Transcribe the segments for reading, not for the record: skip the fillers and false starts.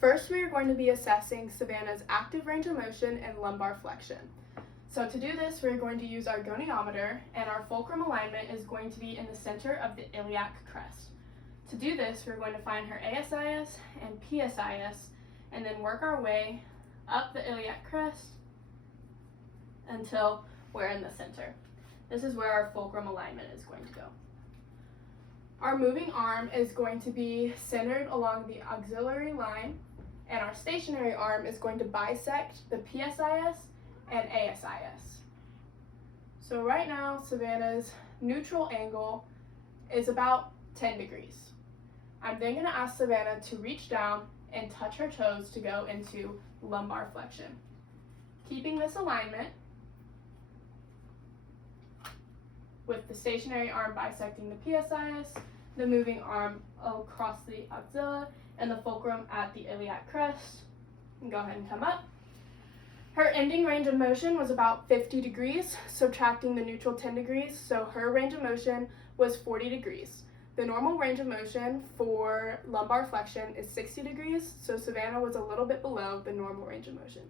First, we are going to be assessing Savannah's active range of motion and lumbar flexion. So to do this, we're going to use our goniometer, and our fulcrum alignment is going to be in the center of the iliac crest. To do this, we're going to find her ASIS and PSIS, and then work our way up the iliac crest until we're in the center. This is where our fulcrum alignment is going to go. Our moving arm is going to be centered along the axillary line, and our stationary arm is going to bisect the PSIS and ASIS. So right now, Savannah's neutral angle is about 10 degrees. I'm then going to ask Savannah to reach down and touch her toes to go into lumbar flexion. Keeping this alignment, with the stationary arm bisecting the PSIS, the moving arm across the axilla, and the fulcrum at the iliac crest. And go ahead and come up. Her ending range of motion was about 50 degrees, subtracting the neutral 10 degrees, so her range of motion was 40 degrees. The normal range of motion for lumbar flexion is 60 degrees, so Savannah was a little bit below the normal range of motion.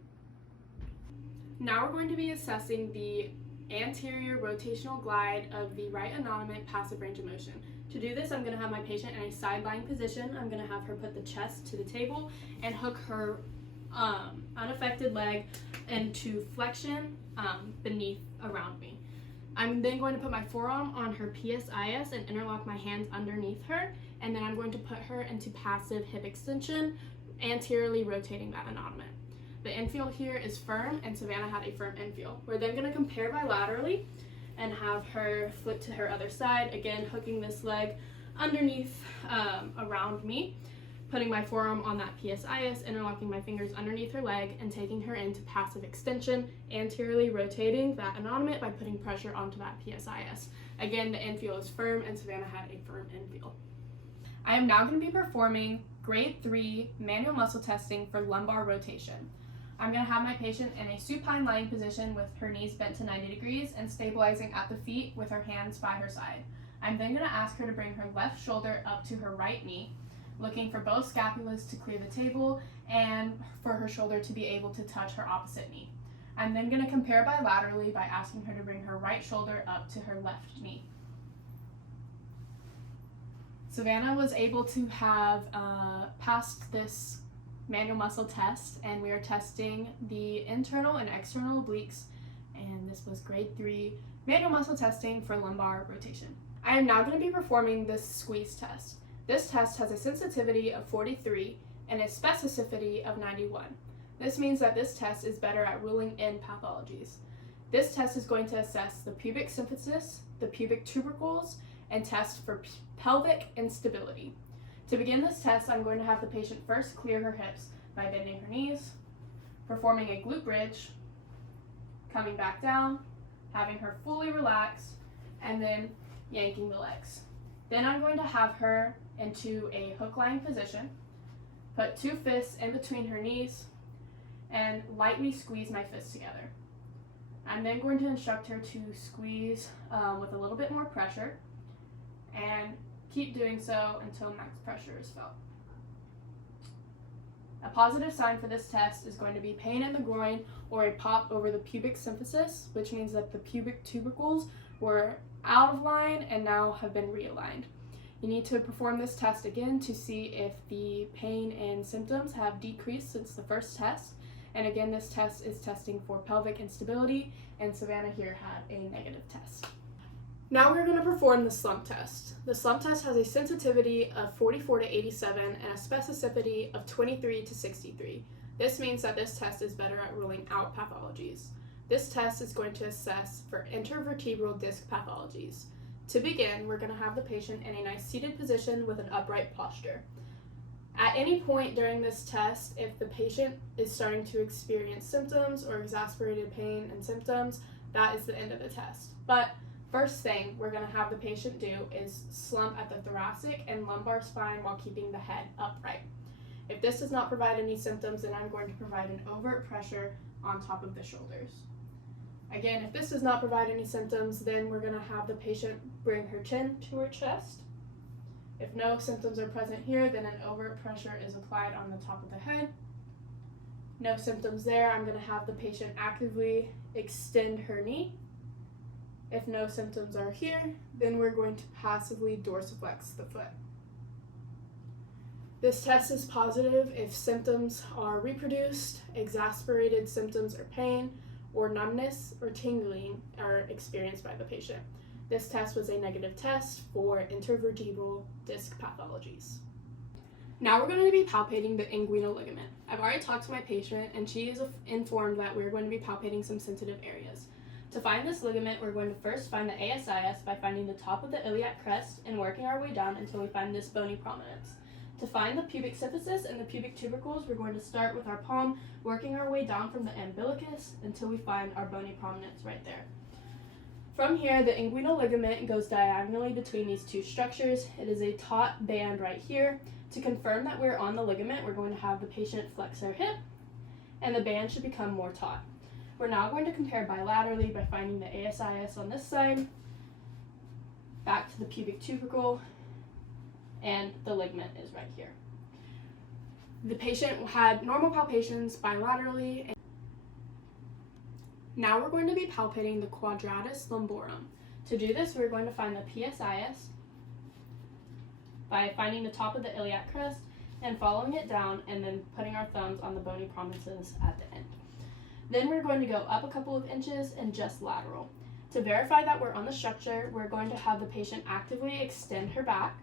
Now we're going to be assessing the anterior rotational glide of the right innominate passive range of motion. To do this, I'm going to have my patient in a side-lying position. I'm going to have her put the chest to the table and hook her unaffected leg into flexion beneath around me. I'm then going to put my forearm on her PSIS and interlock my hands underneath her, and then I'm going to put her into passive hip extension, anteriorly rotating that innominate. The infield here is firm, and Savannah had a firm infield. We're then going to compare bilaterally and have her flip to her other side, again hooking this leg underneath around me, putting my forearm on that PSIS, interlocking my fingers underneath her leg, and taking her into passive extension, anteriorly rotating that innominate by putting pressure onto that PSIS. Again, the infield is firm, and Savannah had a firm infield. I am now going to be performing grade 3 manual muscle testing for lumbar rotation. I'm going to have my patient in a supine lying position with her knees bent to 90 degrees and stabilizing at the feet with her hands by her side. I'm then going to ask her to bring her left shoulder up to her right knee, looking for both scapulas to clear the table and for her shoulder to be able to touch her opposite knee. I'm then going to compare bilaterally by asking her to bring her right shoulder up to her left knee. Savannah was able to have passed this manual muscle test, and we are testing the internal and external obliques, and this was grade 3 manual muscle testing for lumbar rotation. I am now going to be performing this squeeze test. This test has a sensitivity of 43 and a specificity of 91. This means that this test is better at ruling in pathologies. This test is going to assess the pubic symphysis, the pubic tubercles, and test for pelvic instability. To begin this test, I'm going to have the patient first clear her hips by bending her knees, performing a glute bridge, coming back down, having her fully relax, and then yanking the legs. Then I'm going to have her into a hook-lying position, put 2 fists in between her knees, and lightly squeeze my fists together. I'm then going to instruct her to squeeze with a little bit more pressure, and keep doing so until max pressure is felt. A positive sign for this test is going to be pain in the groin or a pop over the pubic symphysis, which means that the pubic tubercles were out of line and now have been realigned. You need to perform this test again to see if the pain and symptoms have decreased since the first test. And again, this test is testing for pelvic instability, and Savannah here had a negative test. Now we're going to perform the slump test. The slump test has a sensitivity of 44 to 87 and a specificity of 23 to 63. This means that this test is better at ruling out pathologies. This test is going to assess for intervertebral disc pathologies. To begin, we're going to have the patient in a nice seated position with an upright posture. At any point during this test, if the patient is starting to experience symptoms or exacerbated pain and symptoms, that is the end of the test. But first thing we're going to have the patient do is slump at the thoracic and lumbar spine while keeping the head upright. If this does not provide any symptoms, then I'm going to provide an overt pressure on top of the shoulders. Again, if this does not provide any symptoms, then we're going to have the patient bring her chin to her chest, If no symptoms are present here, then an overt pressure is applied on the top of the head. No symptoms there, I'm going to have the patient actively extend her knee. If no symptoms are here, then we're going to passively dorsiflex the foot. This test is positive if symptoms are reproduced, exasperated symptoms or pain, or numbness or tingling are experienced by the patient. This test was a negative test for intervertebral disc pathologies. Now we're going to be palpating the inguinal ligament. I've already talked to my patient and she is informed that we're going to be palpating some sensitive areas. To find this ligament, we're going to first find the ASIS by finding the top of the iliac crest and working our way down until we find this bony prominence. To find the pubic symphysis and the pubic tubercles, we're going to start with our palm, working our way down from the umbilicus until we find our bony prominence right there. From here, the inguinal ligament goes diagonally between these two structures. It is a taut band right here. To confirm that we're on the ligament, we're going to have the patient flex their hip, and the band should become more taut. We're now going to compare bilaterally by finding the ASIS on this side, back to the pubic tubercle, and the ligament is right here. The patient had normal palpations bilaterally. Now we're going to be palpating the quadratus lumborum. To do this, we're going to find the PSIS by finding the top of the iliac crest and following it down and then putting our thumbs on the bony prominences at the end. Then we're going to go up a couple of inches and just lateral. To verify that we're on the structure, we're going to have the patient actively extend her back,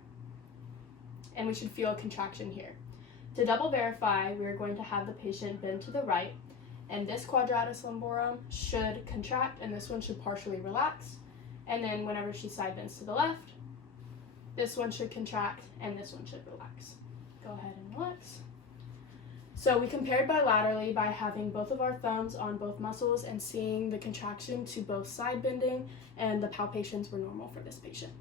and we should feel a contraction here. To double verify, we're going to have the patient bend to the right, and this quadratus lumborum should contract, and this one should partially relax. And then whenever she side bends to the left, this one should contract, and this one should relax. Go ahead and relax. So we compared bilaterally by having both of our thumbs on both muscles and seeing the contraction to both side bending, and the palpations were normal for this patient.